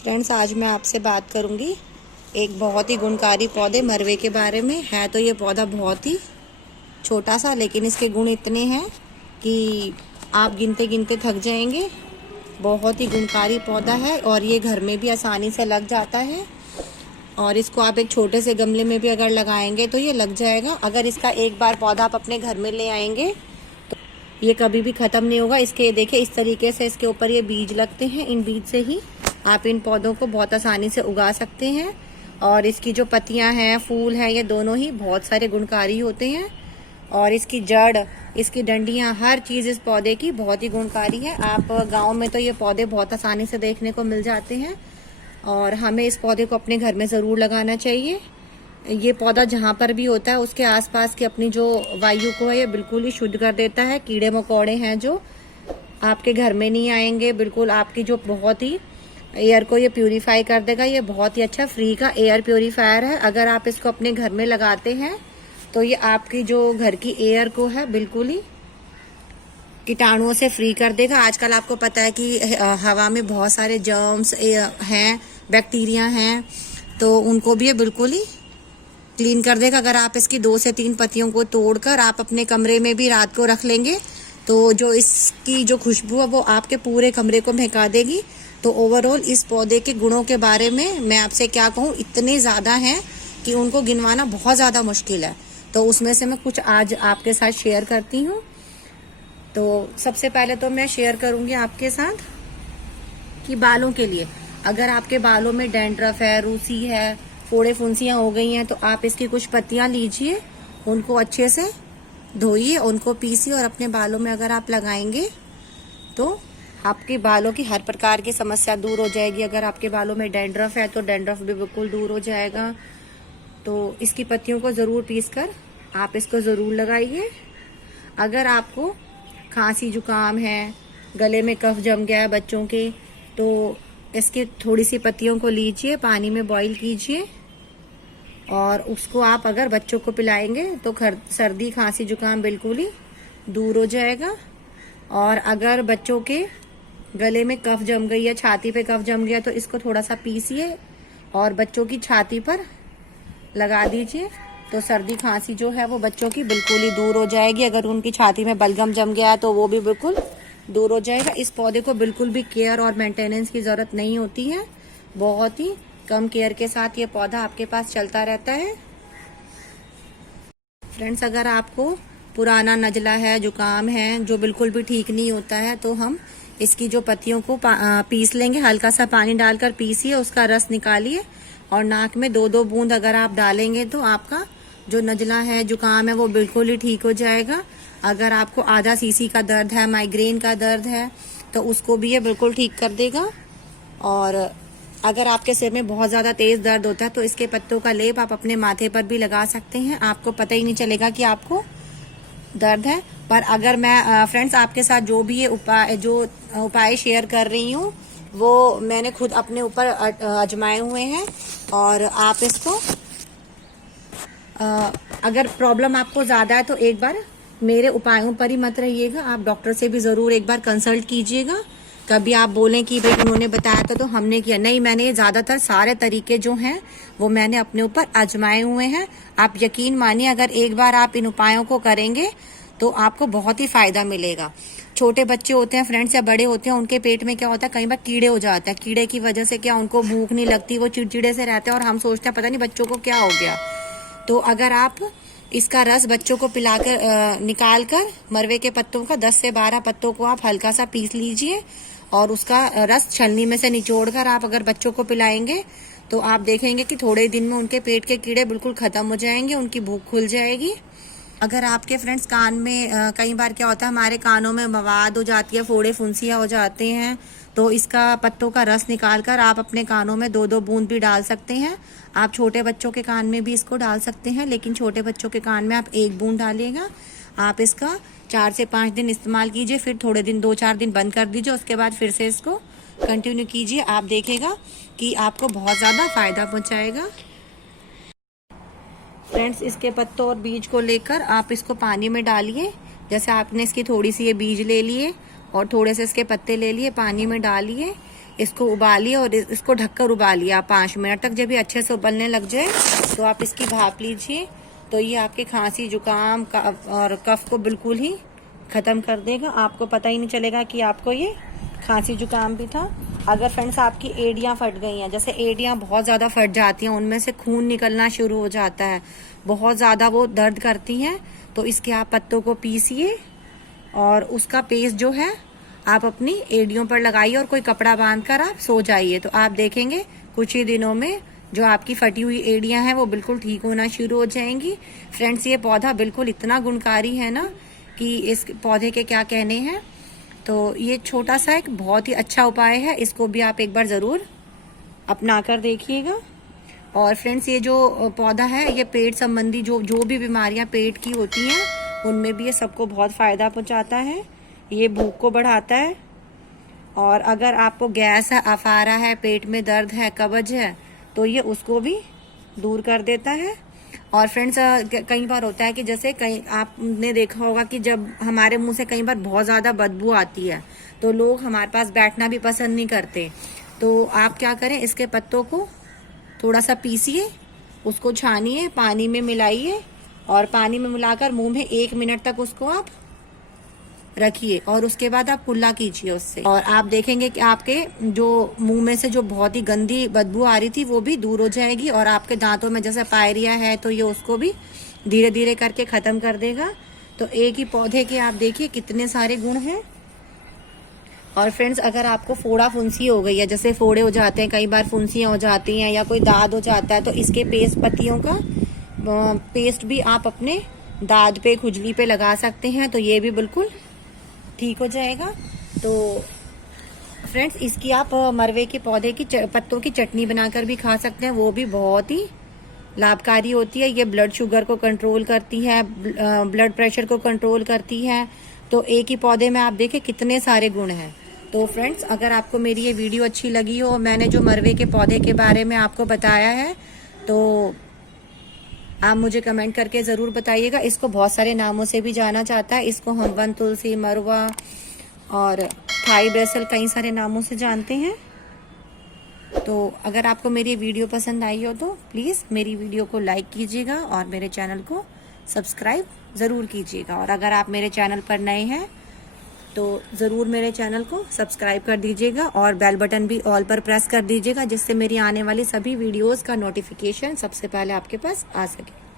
Friends, आज मैं आपसे बात करूंगी एक बहुत ही गुणकारी पौधे मरवे के बारे में। है तो ये पौधा बहुत ही छोटा सा, लेकिन इसके गुण इतने हैं कि आप गिनते गिनते थक जाएंगे। बहुत ही गुणकारी पौधा है और ये घर में भी आसानी से लग जाता है। और इसको आप एक छोटे से गमले में भी अगर लगाएंगे तो ये लग जाएगा। अगर इसका एक बार पौधा आप अपने घर में ले आएंगे तो ये कभी भी ख़त्म नहीं होगा। इसके देखिए, इस तरीके से इसके ऊपर ये बीज लगते हैं। इन बीज से ही आप इन पौधों को बहुत आसानी से उगा सकते हैं। और इसकी जो पत्तियां हैं, फूल हैं, ये दोनों ही बहुत सारे गुणकारी होते हैं। और इसकी जड़, इसकी डंडियां, हर चीज़ इस पौधे की बहुत ही गुणकारी है। आप गांव में तो ये पौधे बहुत आसानी से देखने को मिल जाते हैं और हमें इस पौधे को अपने घर में ज़रूर लगाना चाहिए। ये पौधा जहाँ पर भी होता है उसके आसपास की अपनी जो वायु को है ये बिल्कुल ही शुद्ध कर देता है। कीड़े मकोड़े हैं जो आपके घर में नहीं आएंगे। बिल्कुल आपकी जो बहुत ही एयर को ये प्यूरीफाई कर देगा। ये बहुत ही अच्छा फ्री का एयर प्यूरीफायर है। अगर आप इसको अपने घर में लगाते हैं तो ये आपकी जो घर की एयर को है बिल्कुल ही कीटाणुओं से फ्री कर देगा। आजकल आपको पता है कि हवा में बहुत सारे जर्म्स हैं, बैक्टीरिया हैं, तो उनको भी ये बिल्कुल ही क्लीन कर देगा। अगर आप इसकी 2 से 3 पत्तियों को तोड़कर आप अपने कमरे में भी रात को रख लेंगे तो जो इसकी जो खुशबू है वो आपके पूरे कमरे को महका देगी। तो ओवरऑल इस पौधे के गुणों के बारे में मैं आपसे क्या कहूँ, इतने ज़्यादा हैं कि उनको गिनवाना बहुत ज़्यादा मुश्किल है। तो उसमें से मैं कुछ आज आपके साथ शेयर करती हूँ। तो सबसे पहले तो मैं शेयर करूँगी आपके साथ कि बालों के लिए, अगर आपके बालों में डैंड्रफ है, रूसी है, फोड़े फुंसियाँ हो गई हैं, तो आप इसकी कुछ पत्तियाँ लीजिए, उनको अच्छे से धोइए, उनको पीसिए और अपने बालों में अगर आप लगाएंगे तो आपके बालों की हर प्रकार की समस्या दूर हो जाएगी। अगर आपके बालों में डैंड्रफ है तो डैंड्रफ भी बिल्कुल दूर हो जाएगा। तो इसकी पत्तियों को ज़रूर पीसकर आप इसको ज़रूर लगाइए। अगर आपको खांसी जुकाम है, गले में कफ जम गया है बच्चों के, तो इसकी थोड़ी सी पत्तियों को लीजिए, पानी में बॉईल कीजिए और उसको आप अगर बच्चों को पिलाएंगे तो सर्दी खांसी जुकाम बिल्कुल ही दूर हो जाएगा। और अगर बच्चों के गले में कफ जम गई है, छाती पे कफ जम गया, तो इसको थोड़ा सा पीसिए और बच्चों की छाती पर लगा दीजिए। तो सर्दी खांसी जो है वो बच्चों की बिल्कुल ही दूर हो जाएगी। अगर उनकी छाती में बलगम जम गया है तो वो भी बिल्कुल दूर हो जाएगा। इस पौधे को बिल्कुल भी केयर और मेंटेनेंस की ज़रूरत नहीं होती है। बहुत ही कम केयर के साथ ये पौधा आपके पास चलता रहता है। फ्रेंड्स, अगर आपको पुराना नजला है, जुकाम है, जो बिल्कुल भी ठीक नहीं होता है, तो हम इसकी जो पत्तियों को पीस लेंगे। हल्का सा पानी डालकर पीसिए, उसका रस निकालिए और नाक में 2-2 बूंद अगर आप डालेंगे तो आपका जो नजला है, जुकाम है, वो बिल्कुल ही ठीक हो जाएगा। अगर आपको आधा सीसी का दर्द है, माइग्रेन का दर्द है, तो उसको भी ये बिल्कुल ठीक कर देगा। और अगर आपके सिर में बहुत ज़्यादा तेज़ दर्द होता है तो इसके पत्तों का लेप आप अपने माथे पर भी लगा सकते हैं। आपको पता ही नहीं चलेगा कि आपको दर्द है। पर अगर मैं फ्रेंड्स आपके साथ जो भी ये उपाय शेयर कर रही हूँ वो मैंने खुद अपने ऊपर आजमाए हुए हैं। और आप इसको अगर प्रॉब्लम आपको ज़्यादा है तो एक बार मेरे उपायों पर ही मत रहिएगा, आप डॉक्टर से भी ज़रूर एक बार कंसल्ट कीजिएगा। कभी आप बोलें कि भाई उन्होंने बताया था तो हमने किया, नहीं, मैंने ज़्यादातर सारे तरीके जो हैं वो मैंने अपने ऊपर आजमाए हुए हैं। आप यकीन मानिए, अगर एक बार आप इन उपायों को करेंगे तो आपको बहुत ही फ़ायदा मिलेगा। छोटे बच्चे होते हैं फ्रेंड्स या बड़े होते हैं, उनके पेट में क्या होता है, कई बार कीड़े हो जाते हैं। कीड़े की वजह से क्या उनको भूख नहीं लगती, वो चिड़चिड़े से रहते हैं और हम सोचते हैं पता नहीं बच्चों को क्या हो गया। तो अगर आप इसका रस बच्चों को पिलाकर निकाल कर मरवे के पत्तों का 10 से 12 पत्तों को आप हल्का सा पीस लीजिए और उसका रस छलनी में से निचोड़ कर आप अगर बच्चों को पिलाएंगे तो आप देखेंगे कि थोड़े दिन में उनके पेट के कीड़े बिल्कुल ख़त्म हो जाएंगे, उनकी भूख खुल जाएगी। अगर आपके फ्रेंड्स कान में कई बार क्या होता है, हमारे कानों में मवाद हो जाती है, फोड़े फुंसियाँ हो जाते हैं, तो इसका पत्तों का रस निकाल कर आप अपने कानों में 2-2 बूंद भी डाल सकते हैं। आप छोटे बच्चों के कान में भी इसको डाल सकते हैं, लेकिन छोटे बच्चों के कान में आप 1 बूंद डालिएगा। आप इसका 4 से 5 दिन इस्तेमाल कीजिए, फिर थोड़े दिन 2-4 दिन बंद कर दीजिए, उसके बाद फिर से इसको कंटिन्यू कीजिए। आप देखेगा कि आपको बहुत ज़्यादा फ़ायदा पहुँचाएगा। फ्रेंड्स, इसके पत्तों और बीज को लेकर आप इसको पानी में डालिए। जैसे आपने इसकी थोड़ी सी ये बीज ले लिए और थोड़े से इसके पत्ते ले लिए, पानी में डालिए, इसको उबालिए और इसको ढककर उबालिए आप 5 मिनट तक। जब ये अच्छे से उबलने लग जाए तो आप इसकी भाप लीजिए। तो ये आपके खांसी जुकाम और कफ को बिल्कुल ही खत्म कर देगा। आपको पता ही नहीं चलेगा कि आपको ये खांसी जुकाम भी था। अगर फ्रेंड्स आपकी एड़ियां फट गई हैं, जैसे एड़ियां बहुत ज़्यादा फट जाती हैं, उनमें से खून निकलना शुरू हो जाता है, बहुत ज़्यादा वो दर्द करती हैं, तो इसके आप पत्तों को पीसिए और उसका पेस्ट जो है आप अपनी एड़ियों पर लगाइए और कोई कपड़ा बांधकर आप सो जाइए। तो आप देखेंगे कुछ ही दिनों में जो आपकी फटी हुई एड़ियां हैं वो बिल्कुल ठीक होना शुरू हो जाएंगी। फ्रेंड्स ये पौधा बिल्कुल इतना गुणकारी है ना कि इस पौधे के क्या कहने हैं। तो ये छोटा सा एक बहुत ही अच्छा उपाय है, इसको भी आप एक बार ज़रूर अपना कर देखिएगा। और फ्रेंड्स ये जो पौधा है ये पेट संबंधी जो भी बीमारियां पेट की होती हैं उनमें भी ये सबको बहुत फ़ायदा पहुंचाता है। ये भूख को बढ़ाता है और अगर आपको गैस है, अफारा है, पेट में दर्द है, कब्ज है तो ये उसको भी दूर कर देता है। और फ्रेंड्स कई बार होता है कि जैसे कई आपने देखा होगा कि जब हमारे मुंह से कई बार बहुत ज़्यादा बदबू आती है तो लोग हमारे पास बैठना भी पसंद नहीं करते। तो आप क्या करें, इसके पत्तों को थोड़ा सा पीसिए, उसको छानिए, पानी में मिलाइए और पानी में मिलाकर मुंह में 1 मिनट तक उसको आप रखिए और उसके बाद आप कुल्ला कीजिए उससे। और आप देखेंगे कि आपके जो मुंह में से जो बहुत ही गंदी बदबू आ रही थी वो भी दूर हो जाएगी और आपके दांतों में जैसे पायरिया है तो ये उसको भी धीरे धीरे करके खत्म कर देगा। तो एक ही पौधे के आप देखिए कितने सारे गुण हैं। और फ्रेंड्स अगर आपको फोड़ा फुंसी हो गई है, जैसे फोड़े हो जाते हैं, कई बार फुंसियां हो जाती हैं या कोई दाद हो जाता है, तो इसके पत्तियों का पेस्ट भी आप अपने दाद पे, खुजली पे लगा सकते हैं, तो ये भी बिल्कुल ठीक हो जाएगा। तो फ्रेंड्स इसकी आप मरवे के पौधे की पत्तों की चटनी बनाकर भी खा सकते हैं, वो भी बहुत ही लाभकारी होती है। ये ब्लड शुगर को कंट्रोल करती है, ब्लड प्रेशर को कंट्रोल करती है। तो एक ही पौधे में आप देखें कितने सारे गुण हैं। तो फ्रेंड्स अगर आपको मेरी ये वीडियो अच्छी लगी हो, मैंने जो मरवे के पौधे के बारे में आपको बताया है, तो आप मुझे कमेंट करके ज़रूर बताइएगा। इसको बहुत सारे नामों से भी जाना जाता है, इसको हम वन तुलसी, मरवा और थाई बेसल कई सारे नामों से जानते हैं। तो अगर आपको मेरी वीडियो पसंद आई हो तो प्लीज़ मेरी वीडियो को लाइक कीजिएगा और मेरे चैनल को सब्सक्राइब ज़रूर कीजिएगा। और अगर आप मेरे चैनल पर नए हैं तो ज़रूर मेरे चैनल को सब्सक्राइब कर दीजिएगा और बेल बटन भी ऑल पर प्रेस कर दीजिएगा, जिससे मेरी आने वाली सभी वीडियोस का नोटिफिकेशन सबसे पहले आपके पास आ सके।